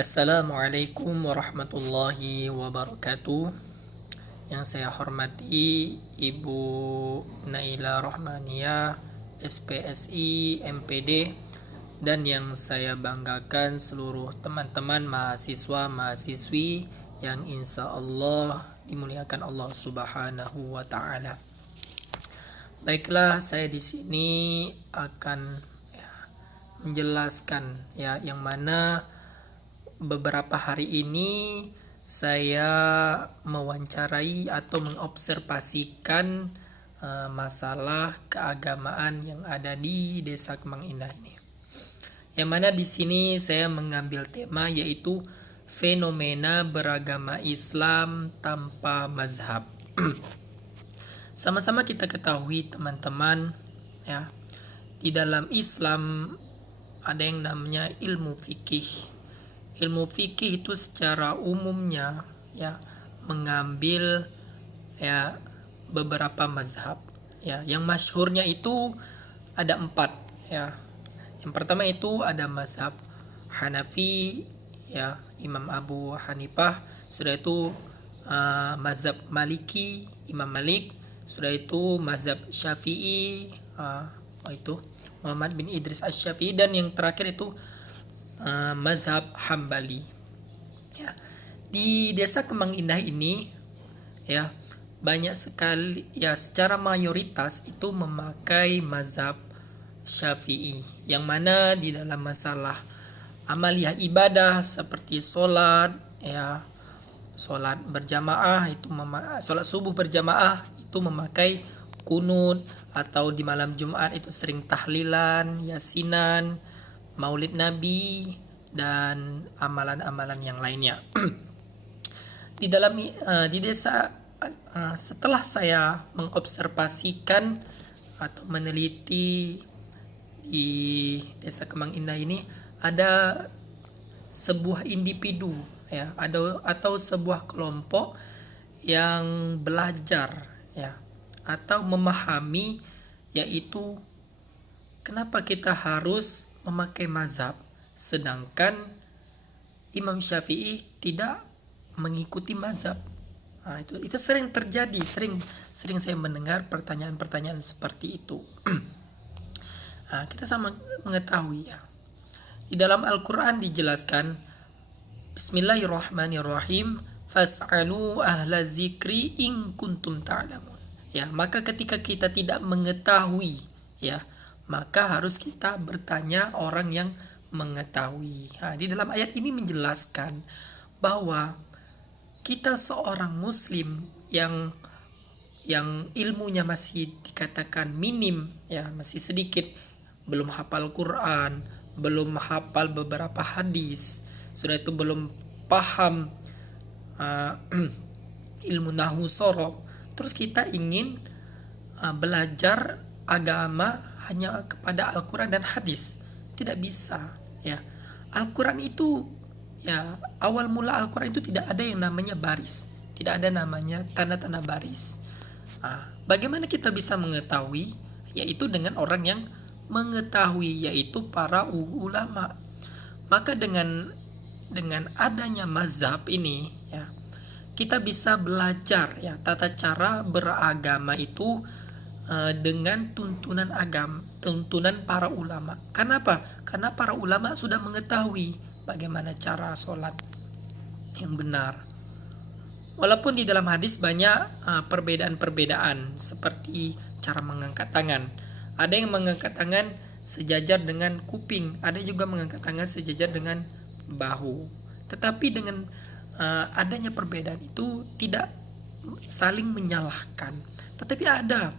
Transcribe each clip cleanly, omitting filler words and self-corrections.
Assalamualaikum warahmatullahi wabarakatuh. Yang saya hormati Ibu Naila Rohmania, SPSI, MPD, dan yang saya banggakan seluruh teman-teman mahasiswa-mahasiswi yang insya Allah dimuliakan Allah Subhanahu wa Ta'ala. Baiklah, saya di sini akan menjelaskan yang mana beberapa hari ini saya mewawancarai atau mengobservasikan masalah keagamaan yang ada di Desa Kemang Indah ini. Yang mana di sini saya mengambil tema yaitu fenomena beragama Islam tanpa mazhab. Sama-sama kita ketahui teman-teman, di dalam Islam ada yang namanya ilmu fikih. Ilmu fikih itu secara umumnya mengambil beberapa mazhab. Yang masyhurnya itu ada 4. Yang pertama itu ada mazhab Hanafi, Imam Abu Hanifah. Sudah itu mazhab Maliki, Imam Malik. Sudah itu mazhab Syafi'i, itu Muhammad bin Idris Asy-Syafi'i, dan yang terakhir itu mazhab Hambali. Di Desa Kemang Indah ini banyak sekali secara mayoritas itu memakai mazhab Syafi'i, yang mana di dalam masalah amaliyah ibadah seperti sholat berjamaah itu sholat subuh berjamaah itu memakai kunut, atau di malam Jumat itu sering tahlilan, yasinan, maulid Nabi, dan amalan-amalan yang lainnya. Di desa, setelah saya mengobservasikan atau meneliti di Desa Kemang Indah ini, ada sebuah individu atau sebuah kelompok yang belajar atau memahami, yaitu kenapa kita harus memakai mazhab sedangkan Imam Syafi'i tidak mengikuti mazhab. Itu sering terjadi, sering saya mendengar pertanyaan-pertanyaan seperti itu. Kita sama mengetahui di dalam Al-Quran dijelaskan, Bismillahirrahmanirrahim, fas'alu ahla zikri in kuntum ta'lamun. Maka ketika kita tidak mengetahui, maka harus kita bertanya orang yang mengetahui. Di dalam ayat ini menjelaskan bahwa kita seorang muslim yang ilmunya masih dikatakan minim, masih sedikit, belum hafal Quran, belum hafal beberapa hadis, sudah itu belum paham ilmu nahwu sorof, terus kita ingin belajar agama hanya kepada Al-Quran dan hadis, tidak bisa. Al-Quran itu awal mula Al-Quran itu tidak ada yang namanya baris, tidak ada namanya tanda-tanda baris. Bagaimana kita bisa mengetahui? Yaitu dengan orang yang mengetahui, yaitu para ulama. Maka dengan adanya mazhab ini, kita bisa belajar tata cara beragama itu dengan tuntunan para ulama. Kenapa? Karena para ulama sudah mengetahui bagaimana cara sholat yang benar. Walaupun di dalam hadis banyak perbedaan-perbedaan, seperti cara mengangkat tangan. Ada yang mengangkat tangan sejajar dengan kuping, ada juga mengangkat tangan sejajar dengan bahu. Tetapi dengan adanya perbedaan itu tidak saling menyalahkan. Tetapi ada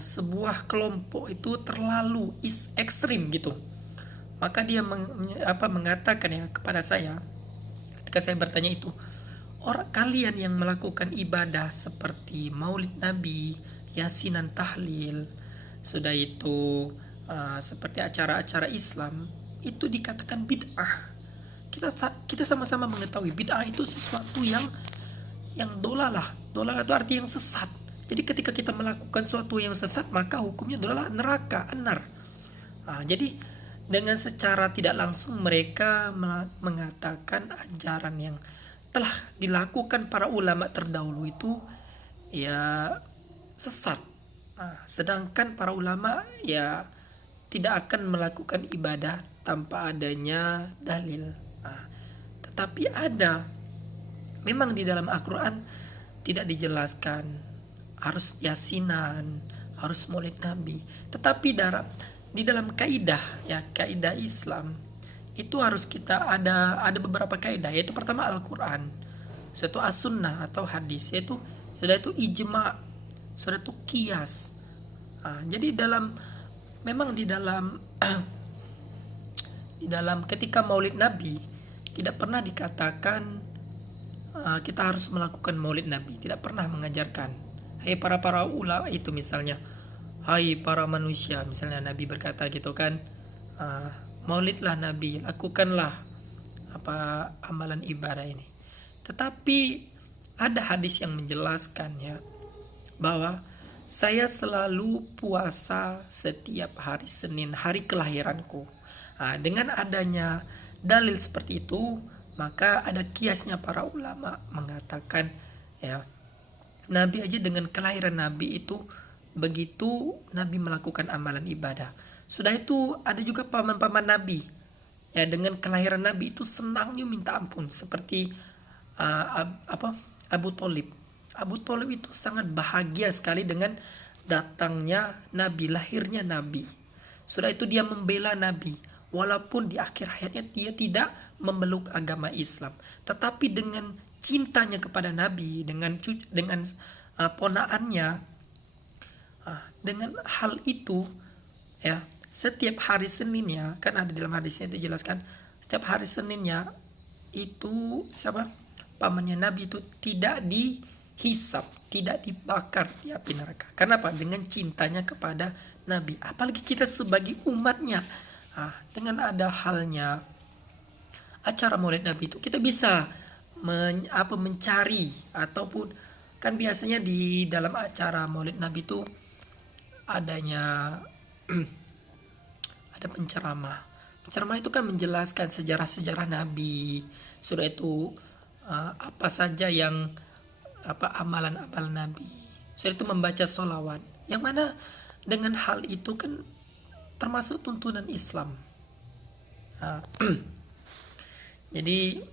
sebuah kelompok itu terlalu ekstrim gitu. Maka dia mengatakan kepada saya ketika saya bertanya itu, orang kalian yang melakukan ibadah seperti maulid Nabi, yasinan, tahlil, sudah itu seperti acara-acara Islam, itu dikatakan bid'ah. Kita sama-sama mengetahui bid'ah itu sesuatu yang dolalah. Dolalah itu arti yang sesat. Jadi ketika kita melakukan sesuatu yang sesat, maka hukumnya adalah neraka, anar. Jadi dengan secara tidak langsung mereka mengatakan ajaran yang telah dilakukan para ulama terdahulu itu ya sesat. Sedangkan para ulama ya tidak akan melakukan ibadah tanpa adanya dalil. Tetapi ada, memang di dalam Al-Quran tidak dijelaskan harus yasinan, harus maulid Nabi. Tetapi di dalam kaidah ya, kaidah Islam itu harus kita ada beberapa kaidah, yaitu pertama Al-Quran, suatu as-sunnah atau hadis, yaitu sudah itu ijma, sudah itu qiyas. Jadi memang di dalam di dalam ketika maulid Nabi tidak pernah dikatakan kita harus melakukan maulid Nabi, tidak pernah mengajarkan. Hai para ulama itu misalnya, hai para manusia, misalnya Nabi berkata gitu kan, maulidlah Nabi, lakukanlah amalan ibadah ini. Tetapi ada hadis yang menjelaskan ya bahwa saya selalu puasa setiap hari Senin, hari kelahiranku. Dengan adanya dalil seperti itu, maka ada kiasnya para ulama mengatakan ya, Nabi aja dengan kelahiran Nabi itu begitu Nabi melakukan amalan ibadah. Sudah itu ada juga paman-paman Nabi ya, dengan kelahiran Nabi itu senangnya minta ampun, seperti Abu Thalib. Abu Thalib itu sangat bahagia sekali dengan datangnya Nabi, lahirnya Nabi. Sudah itu dia membela Nabi, walaupun di akhir hayatnya dia tidak memeluk agama Islam, tetapi dengan cintanya kepada Nabi, dengan ponaannya, dengan hal itu ya, setiap hari Seninnya, kan ada dalam hadisnya itu jelaskan, setiap hari Seninnya itu pamannya Nabi itu tidak dihisap, tidak dibakar di api neraka. Kenapa? Dengan cintanya kepada Nabi. Apalagi kita sebagai umatnya, dengan ada halnya acara maulid Nabi itu, kita bisa mencari, ataupun kan biasanya di dalam acara maulid Nabi itu adanya ada penceramah. Penceramah itu kan menjelaskan sejarah-sejarah Nabi. Sudah itu apa saja yang amalan-amalan Nabi. Sudah itu membaca sholawat, yang mana dengan hal itu kan termasuk tuntunan Islam. Jadi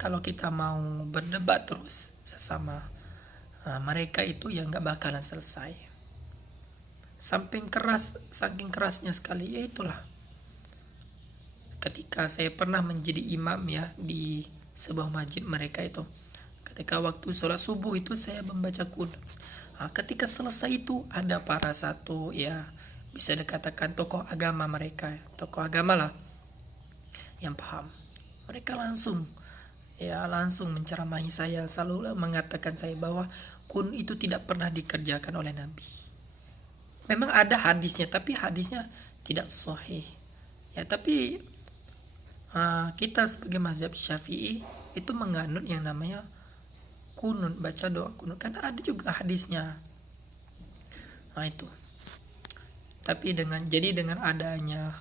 kalau kita mau berdebat terus sesama mereka itu yang gak bakalan selesai. Saking kerasnya sekali, ya itulah. Ketika saya pernah menjadi imam ya di sebuah masjid mereka itu, ketika waktu sholat subuh itu saya membaca qunut. Ketika selesai itu ada para satu ya, bisa dikatakan tokoh agama mereka, tokoh agama lah yang paham. Mereka langsung menceramahi saya, selalu mengatakan saya bahwa qunut itu tidak pernah dikerjakan oleh Nabi. Memang ada hadisnya, tapi hadisnya tidak sahih. Ya, tapi kita sebagai mazhab Syafi'i itu menganut yang namanya qunut, baca doa qunut, kan ada juga hadisnya. Itu. Tapi dengan adanya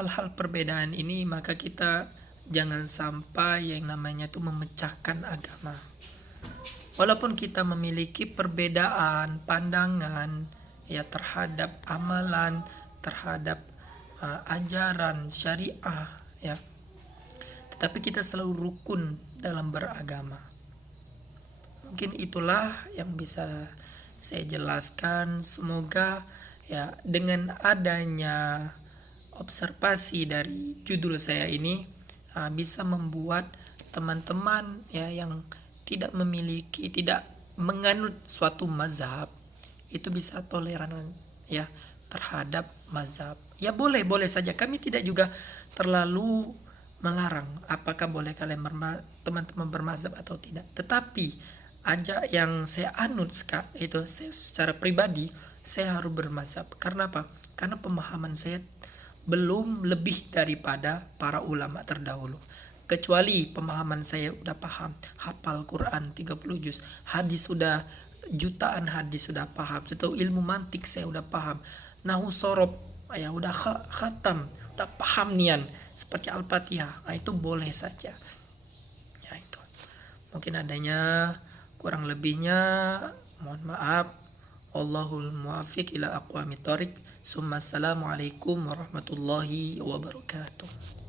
hal-hal perbedaan ini, maka kita jangan sampai yang namanya itu memecahkan agama. Walaupun kita memiliki perbedaan pandangan ya terhadap amalan, terhadap ajaran syariah ya, tetapi kita selalu rukun dalam beragama. Mungkin itulah yang bisa saya jelaskan. Semoga ya dengan adanya observasi dari judul saya ini bisa membuat teman-teman ya yang tidak menganut suatu mazhab itu bisa toleran ya terhadap mazhab. Ya boleh saja, kami tidak juga terlalu melarang apakah boleh kalian teman-teman bermazhab atau tidak. Tetapi aja yang saya anut itu, saya secara pribadi saya harus bermazhab. Karena apa? Karena pemahaman saya belum lebih daripada para ulama terdahulu. Kecuali pemahaman saya udah paham, hafal Quran 30 juz, hadis sudah jutaan hadis sudah paham, atau ilmu mantik saya udah paham, nahu sorob ya udah khatam, udah paham nian seperti Al-Fatihah, itu boleh saja. Ya itu. Mungkin adanya kurang lebihnya mohon maaf. Wallahul muwaffiq ila aqwamit thoriq. Assalamualaikum warahmatullahi wabarakatuh.